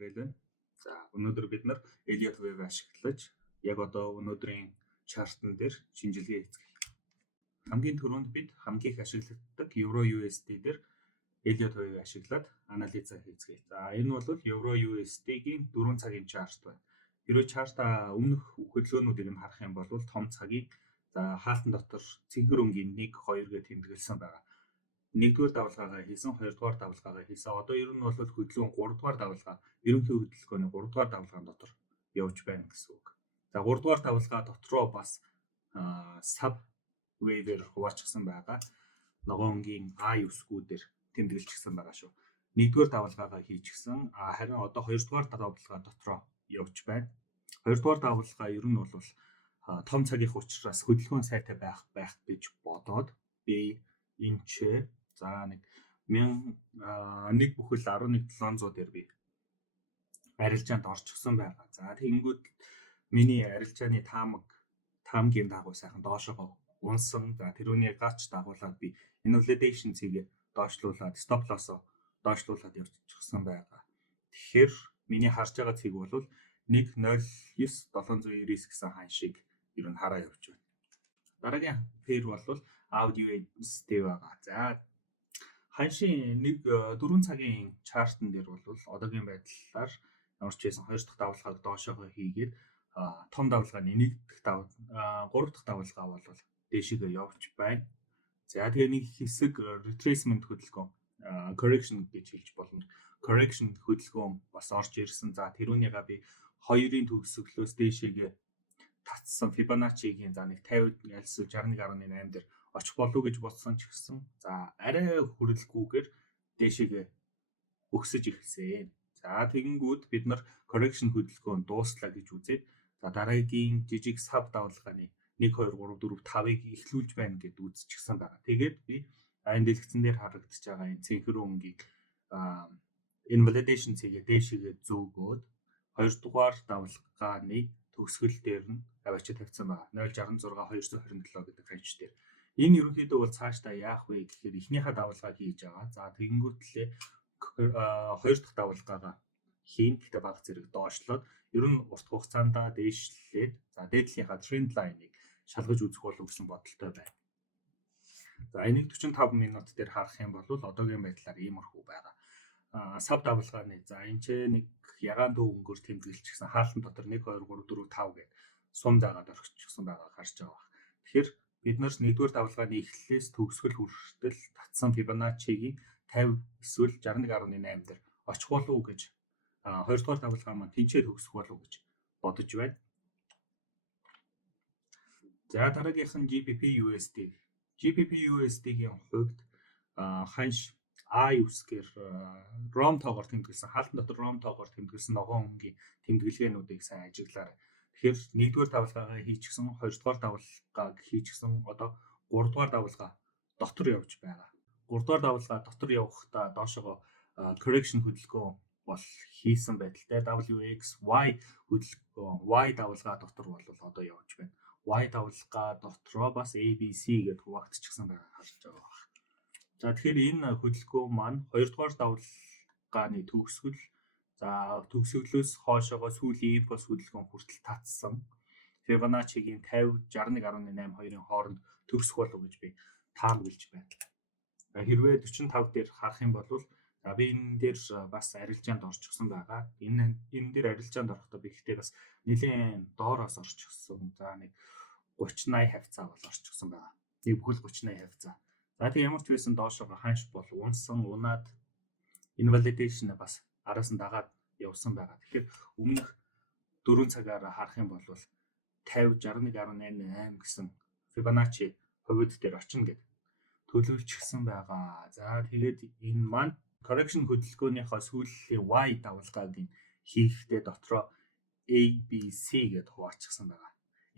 хүргээл байна. За өнөөдөр бид нар Elliott Wave ашиглаж яг одоо өнөөдрийн чартн дээр шинжилгээ хийцгээе. Хамгийн түрүүнд бид хамгийн их ашигладаг Euro USD дээр Elliott Wave ашиглаад анализа хийцгээе. За энэ бол Euro USD-гийн 4 цагийн чарт байна. Хэрэв чарта өмнөх хөдөлгөөнүүдийг нь харах юм бол том цагийг хаалтан дотор цэнхэр өнгийн 1 2 гэж тэмдэглэсэн байгаа. Нэгдүгээр давалгаагаа хийсэн, хоёрдугаар давалгаагаа хийсэн. Одоо ер нь бол хөдөлгөөн 3 дугаар давалгаа, ерөнхий хөдөлгөөний 3 дугаар давалгаан дотор явж байна гэсэн үг. За 3 дугаар давалгаа дотроо бас sub wave-ээр хуваачсан байгаа. Ногоон өнгийн А9-гүүдээр тэмдэглэжсэн байгаа шүү. Нэгдүгээр давалгаагаа хийчихсэн. Харин одоо 2 дугаар давалгаа дотроо явж байна. 2 дугаар давалгаа ер нь бол том цагийн учраас хөдөлгөөн сайтай байх гэж бодоод би энэ за нэг 1 бүхэл 11,700 дээр би арилжаанд орчихсон байгаа. За тэгэнгүүт миний арилжааны таамгийн дагуу сайхан доошоо унсан. За тэрүүний гач дагуулад би invalidation цэгээ доошлуулад stop loss-о доошлуулад явчихсан байгаа. Тэгэхээр миний харж байгаа цэг бол 109,790 гэсэн ханшийг ер нь хараа явж байна. Дараагийн pair бол audio ST байгаа. За ханшийн 4 цагийн чартн дээр бол одоогийн байдлаар ямар ч байсан 2 дахь давалгааг доошоо хийгээд том давалгааны 1 дахь 3 дахь давалгаа бол дээшээ явж байна. За тэгээ нэг хэсэг retracement хөдөлгөөн correction гэж хэлж болно. Correction хөдөлгөөн бас орж ирсэн. За тэрүүнийга би 2-ын төгсгөлөөс дээшээгээ татсан Fibonacci-гийн за нэг 50 альс 61.8 дээр очих болов гэж бодсон ч гэсэн за арай хүрэлгүйгээр дээшээгээ өгсөж эхэлсэн. За тэгэнгүүт бид нар correction хөдөлгөөн дууслаа гэж үзээд за дараагийн жижиг sub давалгааны 1 2 3 4 5-ыг эхлүүлж байна гэд үзчихсэн байгаа. Тэгээд би энэ дэлгэцэн дээр харагдаж байгаа энэ цэнхэр өнгийн invalidation цэгээ дээшээгээ зөөгөөд 2 дугаар давалгааны төгсгөл дээр нь аваачид тавьсан байгаа. 0.66 227 гэдэг ханш дээр. Энэ ерөнхийдөө бол цаашдаа яах вэ гэхээр эхнийхээ давалгааг хийж байгаа. За тэгэнгүүтлээ 2 дахь давалгаагаа хийн. Гэхдээ бага зэрэг доошлоод ер нь урт хугацаанд дээшлээд за дээдлийнхаа тренд лайныг шалгаж үзэх болов гэсэн бодолтой байна. За энийг 45 минут дээр харах юм бол одоогийн байдлаар иймэрхүү байгаа. Сав давалгааны за энэ ч нэг ягаан дүү өнгөөр тэмдэглэжсэн хаалтан дотор 1 2 3 4 5 гэдэг сум заагаад орчихсон байгааг харж байгаа. Тэгэхээр бид нар 1-р давалгааны эхлэлээс төгсгөл хүртэл татсан Fibonacci-гийн 50 эсвэл 61.8 дээр очих болов уу гэж 2-р давалгаа маань тэнцээ төгсөх болов гэж бодож байна. За дараагийнх нь GBP USD. GBP USD-гийн хувьд ханш A9-гээр ROM тоогоор тэмдэглэсэн хаалтан дотор ROM тоогоор тэмдэглэсэн ногоон өнгийн тэмдэглэгээнүүдийг сайн ажиглаарай. Тэгэхээр 1-р давалгаагаа хийчихсэн, 2-р давалгааг хийчихсэн, одоо 3-р давалгаа дотор явж байгаа. 3-р давалгаа дотор явахдаа доошоо correction хөдөлгөөн бол хийсэн байдалтай WXY хөдөлгөөн Y давалгаа дотор бол одоо явж байна. Y давалгаа дотроо бас ABC гэдээ хуваагдчихсан байгааг харж байгаа. За тэгэхээр энэ хөдөлгөөн маань 2-р давалгааны төгсгөл за төгсгөлөөс хоошоогоо сүүлийн импульс хөдөлгөөн хүртэл татсан Fibonacci-гийн 50 61.8 2-ын хооронд төгсөх болов гэж би таамаглаж байна. Хэрвээ 45 дээр харах юм бол за би энэ дээр бас арилжаанд орчихсон байгаа. Энэ дээр арилжаанд орохдоо би ихтэй бас нэлийн доороос орчихсон. За нэг 30-80 хавцаа бол орчихсон байгаа. Нэг бүхэл 30-80 хавцаа. За тэг ямар ч байсан доошоо ханш бол унаад invalidation бас араас нь дагаад явсан байгаа. Тэгэхээр өмнөх 4 цагаар харах юм бол 50 61.8 гэсэн Fibonacci хувьд дээр очино гэд төлөвлөжчихсэн байгаа. За тэгээд энэ маань correction хөдөлгөөнийхөө сүүлийн Y давалгааг нь хийхдээ дотроо ABC гэд хуваачсан байгаа.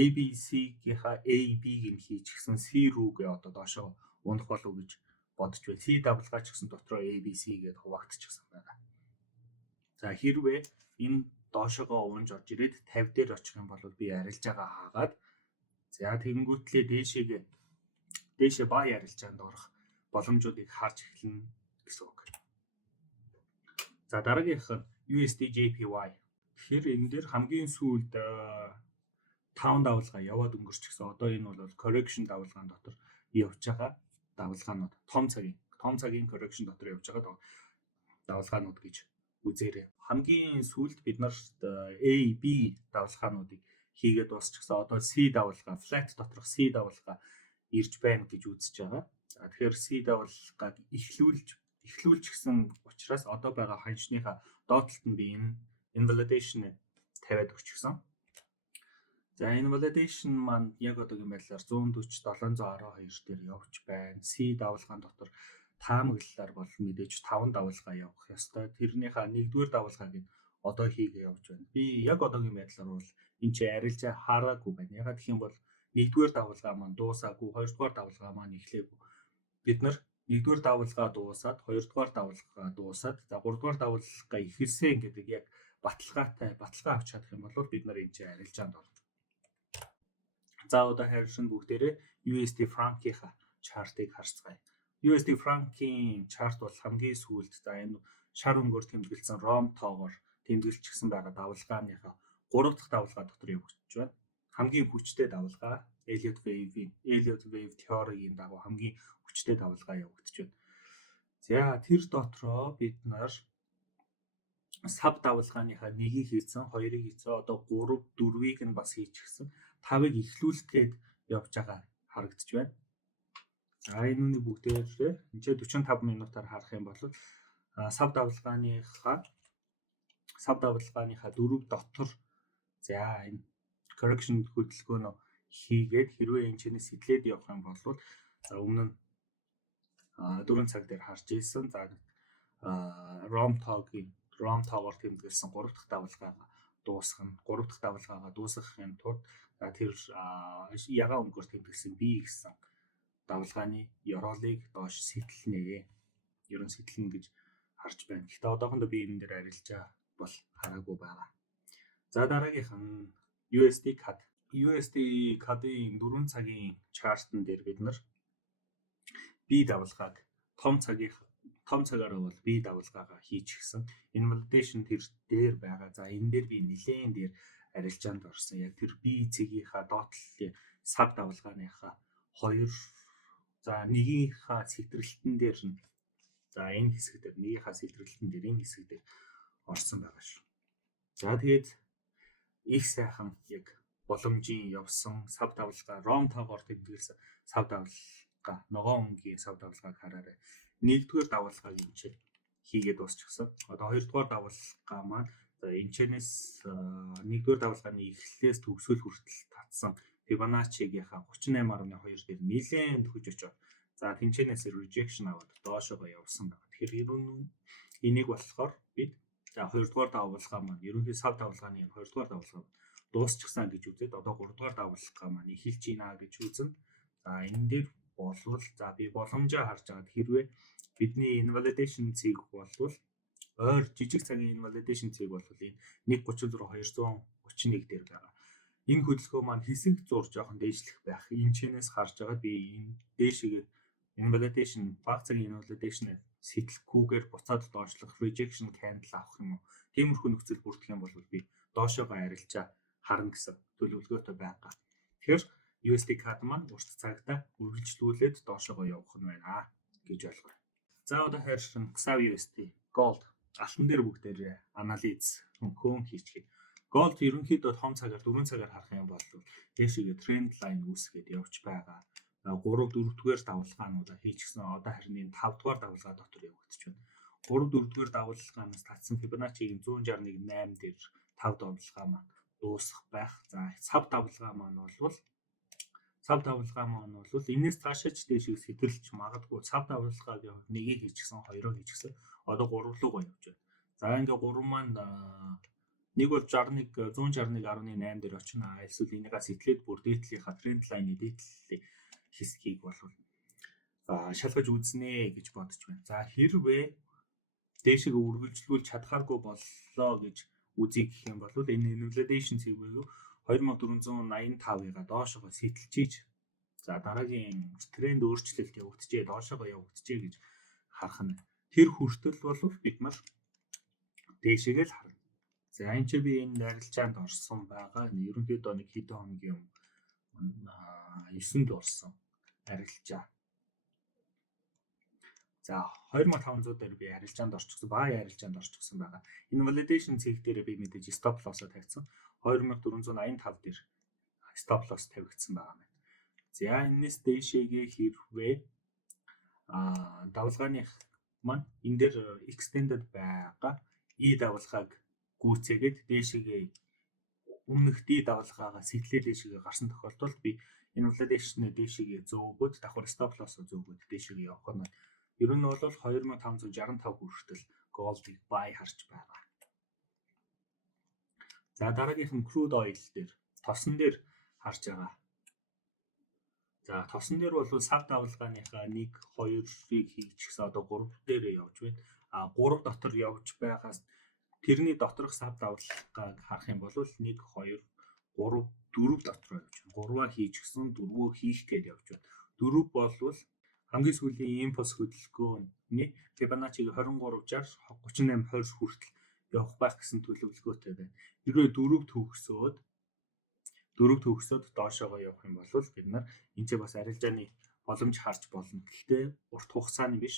ABC-гийнхаа AB-г нь хийчихсэн C рүүгээ одоо доошоо унах болов гэж бодож байна. C давалгаа ч гэсэн дотроо ABC гэд хуваагдчихсан байгаа. За хэрвээ энэ доошоогоо унж орж ирээд 50 дээр очих юм бол би арилжаагаа хаагаад за тэгэнгүүтлээ дээшээ бай арилжаанд орох боломжуудыг харж эхэлнэ гэсэн үг. За дараагийнх нь USD JPY. Тэгэхээр энэ дээр хамгийн сүүлд 5 давалгаа яваад өнгөрчихсөн. Одоо энэ бол correction давалгаан дотор явж байгаа давалгаанууд. Том цагийн correction дотор явж байгаа давалгаанууд гэж үзээрэй. Хамгийн сүүлд бид нарт A, B давалгаануудыг хийгээд дуусчихсан. Одоо C давалгаа, flat доторх C давалгаа ирж байна гэж үзэж байгаа. За тэгэхээр C давалгааг эхлүүлж гисэн учраас одоо байгаа ханшныхаа доотлолт нь би энэ invalidation тавиад өгчихсөн. За энэ validation маань яг одоогийн байдлаар 140 712 дээр явж байна. C давалгаан дотор таамаглалаар бол мэдээж 5 давалгаа явах ёстой. Тэрнийхээ 1-р давалгааг нь одоо хийгээ явж байна. Би яг одоогийн байдлаар бол энэ чи арилжаа хараагүй байна. Ягаад гэх юм бол 1-р давалгаа маань дуусаагүй, 2-р давалгаа маань эхлэегүй. Бид нар 1-р давалгаа дуусаад, 2-р давалгаа дуусаад, за 3-р давалгаа ихэлсэн гэдэг яг баталгаа авч чадах юм бол бид нар энэ чи арилжаанд орно. За одоо харин бүгдээрээ USD franc-ийнхаа чартыг харцгаая. USD franc-ийн чарт бол хамгийн сүүлд за энэ шар өнгөөр тэмдэглэсэн ROM тоогоор тэмдэглэжсэн байгаа давалгааныхаа 3 дахь давалгаа дотор явагдаж байна. Хамгийн хүчтэй давалгаа Elliott wave теорийн дагуу хамгийн хүчтэй давалгаа явагдаж байна. За тэр дотроо бид нар сав давалгааныхаа 1-ийг хийсэн, 2-ыг хийсэн, одоо 3, 4-ийг нь бас хийчихсэн. 5-ыг эхлүүлэхэд явж байгаа харагдаж байна. За энэ үнийг бүгдээрээ энэ 45 минутаар харах юм бол сав давалгааныхаа 4 дотор за энэ correction хөдөлгөөнөө хийгээд хэрвээ энэ чиний сэтлээд явах юм бол за өмнө нь 4 цаг дээр харж ийсэн. За ROM тоогоор тэмдэглэсэн 3 дахь давалгаагаа дуусгахын тулд тэр ягаан өнгөөр тэмдэглэсэн B гэсэн давалгааны ёроолыг доош сэтэлнэ. Ерөн сэтэлнэ гэж харж байна. Гэхдээ одоохондоо би энэ дээр арилжаа бол хараагүй байгаа. За дараагийнх нь USD CAD. USD CAD-ийн 4 цагийн чартн дээр бид нар B давалгааг том цагаараа бол B давалгаагаа хийчихсэн. Invalidation тэр дээр байгаа. За энэ дээр би нэлээд дээр арилжаанд орсон. Яг тэр B цэгийнхаа доотлолын сав давалгааныхаа 2 за нэгийнхаа сэтрэлтэн дээр нь за энэ хэсэг дээр нэгийнхаа сэтрэлтэн дээр энэ хэсэг дээр орсон байгаа шүү. За тэгээд их сайхан яг боломжийн явсан сав давалгаа ROM тоогоор тэмдэглэсэн сав давалгаа ногоон өнгийн сав давалгааг хараарай. 1-р давалгааг энэ чинь хийгээд дуусчихсан. Одоо 2-р давалгаа маань за энэчнээс 1-р давалгааны эхлэлээс төгсгөл хүртэл татсан Fibonacci-гийнхаа 38.2 дээр нэлээд хүж очоод за тэнцэнээс rejection аваад доошоо явсан байна. Тэгэхээр энийг болохоор бид за 2-р давалгаа маань ерөнхий сав давалгааны 2-р давалгаа дуусчихсан гэж үзээд одоо 3-р давалгаа маань эхэлж байна гэж үзнэ. За энэ дээр болвол за би боломжоо харж байгаа хэрвээ бидний invalidation цэг болвол ойр жижиг цагийн invalidation цэг болвол энэ 1.36 231 дээр байгаа. Энэ хөдөлгөөн маань хэсэг зур жоохон дээшлэх байх. Энэ чинээс харж байгаа би энэ дээшгээ invalidation баг цагийн invalidation сэтэлхгүйгээр буцаад доошлох rejection candle авах юм уу? Тиймэрхүү нөхцөл бүрдэх юм бол би доошоогоо арилжаа харна гэсэн төлөвлөгөөтэй байгаа. Тэгэхээр USD CAD маань урт цагтаа үргэлжлүүлээд доошоогоо явах нь байна гэж ойлгоё. За одоо харин XAV-USD Gold алтан дээр бүгдээр анализ хөөн хийчихье. Gold ерөнхийдөө том цагаар 4 цагаар харах юм бол дээшгээ тренд лайн үүсгээд явж байгаа. 3-4-р давалгаануудаа хийчихсэн. Одоо харин энэ 5-р давалгаа дотор явагдаж байна. 3-4-р давалгаанаас татсан Fibonacci-ийн 161.8 дээр 5 давалгаа маань дуусах байх. За сав давалгаа маань бол энэс цаашаач дээшээ сэтэлж магадгүй сав давалгааг 1-ийг хийчихсэн, 2-ыг хийчихсэн. Одоо 3 руу явж байна. За ингээ 3 маань нэг бол 161.8 дээр очино. Эсвэл энийгээ сэтлээд бүр дээдлийнхаа тренд лайны дээдллийн хэсгийг бол шалгаж үзнэ гэж бодож байна. За хэрвээ дээшээ үргэлжлүүлж чадхааргүй боллоо гэж үзье гэх юм бол энэ invalidation цэгийг 2485-ыг доошоо сэтэлжиж за дараагийн тренд өөрчлөлт явагдчихэ доошоо явагдчихэ гэж харах нь. Тэр хүртэл бол бид нар дээшээгээ л харна. За энэ чи би энэ арилжаанд орсон байгаа. Ерөнхийдөө нэг хэдэн хоногийн өмнө 9-нд орсон арилжаа. За 2500 дээр би арилжаанд орчихсон. Баая арилжаанд орчихсон байгаа. Энэ validation цэг дээр би мэдээж stop loss-о тавьсан. 2485 дээр stop loss тавигдсан байгаа байна. За энэс дээшээгээ хэрвээ давалгааны маань энэ дээр extended байгаа E давалгааг гүйцээгээд дээшээгээ өмнөх D давалгаагаа сэтлээ дээшээгээ гарсан тохиолдолд би энэ validation-ыг дээшээгээ зөөгөөд давхар stop loss-о зөөгөөд дээшээгээ явах нь ер нь бол 2565 хүртэл gold-ыг buy харж байгаа. За дараагийнх нь crude oil дээр тосон дээр харж байгаа. За тосон дээр бол сав давалгааныхаа 1 2-ыг хийчихсэн одоо 3 дээрээ явж байна. 3 дотор явж байгаас тэрний доторх сав давалгааг харах юм бол 1 2 3 4 дотор явж байна. 3-аа хийчихсэн 4-өө хийх гээд явж байна. 4 болвол хамгийн сүүлийн импульс хөдөлгөөний Fibonacci-г 2360 38 20 хүртэл явах байх гэсэн төлөвлөгөөтэй байна. Хэрвээ 4 төгсөөд доошоогоо явах юм бол бид нар энэ ч бас арилжааны боломж харж болно. Гэхдээ урт хугацааны биш,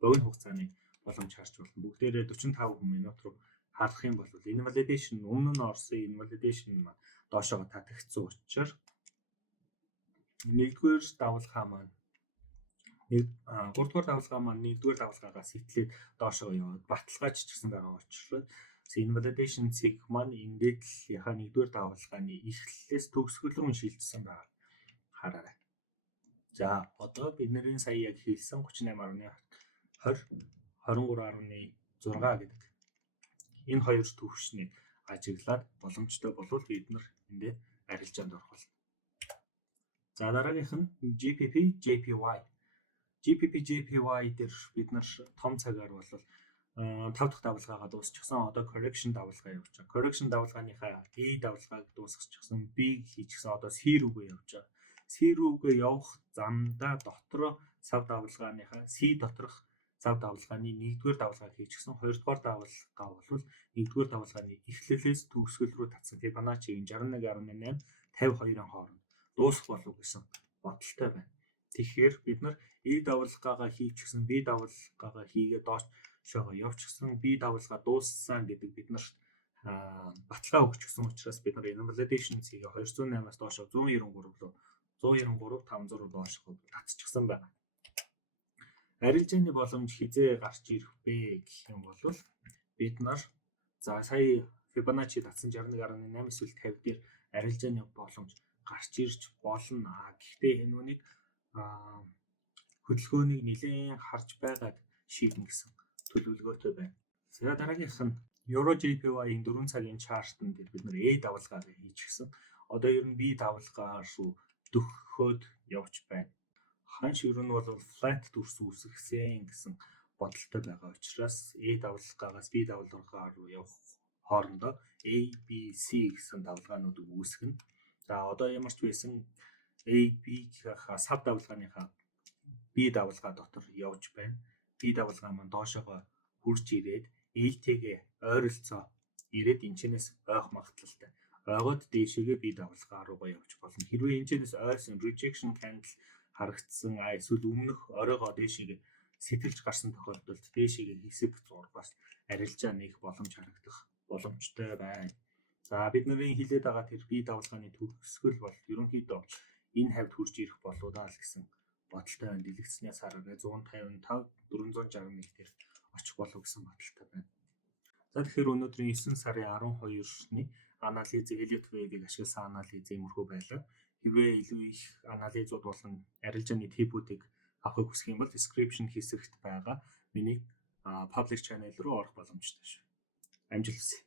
богино хугацааны боломж харж болно. Бүгдээрээ 45 минут руу харах юм бол энэ validation өмнө нь орсон энэ validation доошоогоо татагдсан учраас нэгдүгээр давалгаа маань 3-р давалгаа маань 1-р давалгаагаас сэтлээд доошоо яваад баталгаач ч гэсэн байгаа учраас энэ validation цэг маань ингээд л яхаа 1-р давалгааны эхлэлээс төгсгөл рүү шилжсэн байгаа. Хараарай. За одоо бидний сая яг хийсэн 38.20 23.6 гэдэг энэ хоёр түвшнийг ажиглаад боломжтой болвол бид нар эндээ арилжаанд орох болно. За дараагийнх нь GPP JPY. GPP JPY дээр бид нар том цагаар бол 5 дахь давалгаагаа дуусчихсан. Одоо correction давалгаа явж байгаа. Correction давалгааныхаа A давалгааг дуусчихсан. B хийчихсэн. Одоо C рүүгээ явж байгаа. C рүүгээ явах замдаа дотроо сав давалгааныхаа C доторх сав давалгааны 1-р давалгааг хийчихсэн. 2-р давалгаа бол 1-р давалгааны эхлэлээс төгсгөл рүү татсан. Fibonacci-ийн 61.8 52-ын хооронд дуусах болов гэсэн бодолтой байна. Тэгэхээр бид нар E давалгаагаа хийчихсэн, B давалгаагаа хийгээд доошоогоо явчихсан, B давалгаа дууссан гэдэг бид нар баталгаа өгчихсэн учраас бид нар энэ validation цэгийг 208-аас доошоо 193 руу 500 доошоо татчихсан байна. Арилжааны боломж хизээ гарч ирэх бэ гэх юм бол бид нар за сая Fibonacci татсан 61.8 эсвэл 50 дээр арилжааны боломж гарч ирж болно. Гэхдээ энэ үнийг хөдөлгөөнийг нэлээд харж байгаад шийднэ гэсэн төлөвлөгөөтэй байна. За дараагийнх нь Euro JPY-ийн 4 цагийн чартн дээр бид нар A давалгаагаа хийчихсэн. Одоо ер нь B давалгаа руу дөхөхөд явж байна. Ханш ер нь бол flat дүрс үүсгэсэн гэсэн бодолтой байгаа учраас A давалгаагаас B давалгаа руу явах хоорондоо A, B, C гэсэн давалгаанууд үүсгэнэ. За одоо ямар ч байсан A, B-ийнхаа сав давалгааныхаа B давалгаа дотор явж байна. B давалгаа маань доошоогоо хурж ирээд ээлтэйгээ ойролцоо ирээд энэчнээс ойх магадлалтай. Ойгоод дээшээгээ B давалгаа руугаа явж болно. Хэрвээ энэчнээс ойрсон rejection candle харагдсан эсвэл өмнөх оройгоо дээшээгээ сэтэлж гарсан тохиолдолд дээшээгээ хэсэг зургаас арилжаа нээх боломж харагдах боломжтой байна. За бидний хилээд байгаа тэр B давалгааны төгсгөл бол ерөнхийдөө энэ хавьд хурж ирэх болоо даа л гэсэн бодолтой байна. Дэлгэцснээс хараарай 155 461 дээр очих болов гэсэн бодолтой байна. За тэгэхээр өнөөдрийн 9 сарын 12-ны анализ Elliott Wave-ийг ашигласан анализ иймэрхүү байлаа. Хэрвээ илүү их анализууд болон арилжааны типүүдийг авахыг хүсэх юм бол description хэсэгт байгаа миний public channel руу орох боломжтой шүү. Амжилт хүсье.